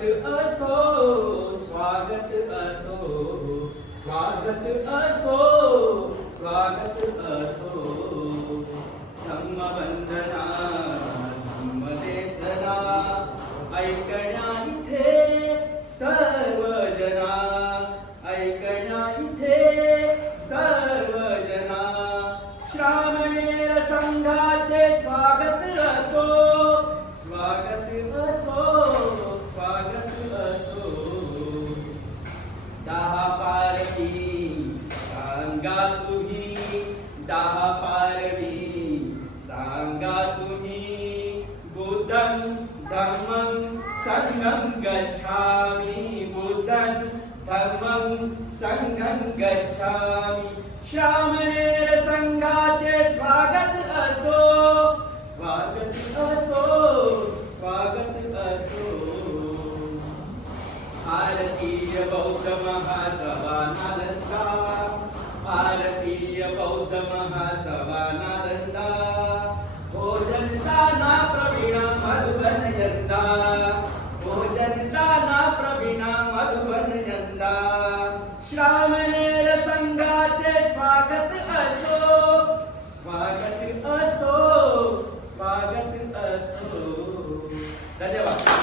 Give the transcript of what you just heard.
स्वागत असो स्वागत असो स्वागत असो स्वागत असो। धम्मवंदना धम्मदेसना ऐकण्या इथे सर्वजना, ऐकण्या इथे सर्वजना। श्रावणेर संघाचे तुम्ही दहा पारवी सांगा तुम्ही बुद्धं धम्मं संघं गच्छामि बुद्धं धम्मं संघं गच्छामि श्रावणेर संघाचे स्वागत असो स्वागत असो स्वागत असो भारतीय बौद्ध महासभा नालंदा भारतीय बौद्ध महासभा नालंदा। भोजनचा ना प्रवीणा मधुबन यंदा। भोजनचा ना श्रावणेर संघाचे स्वागत असो। स्वागत असो। स्वागत असो। धन्यवाद।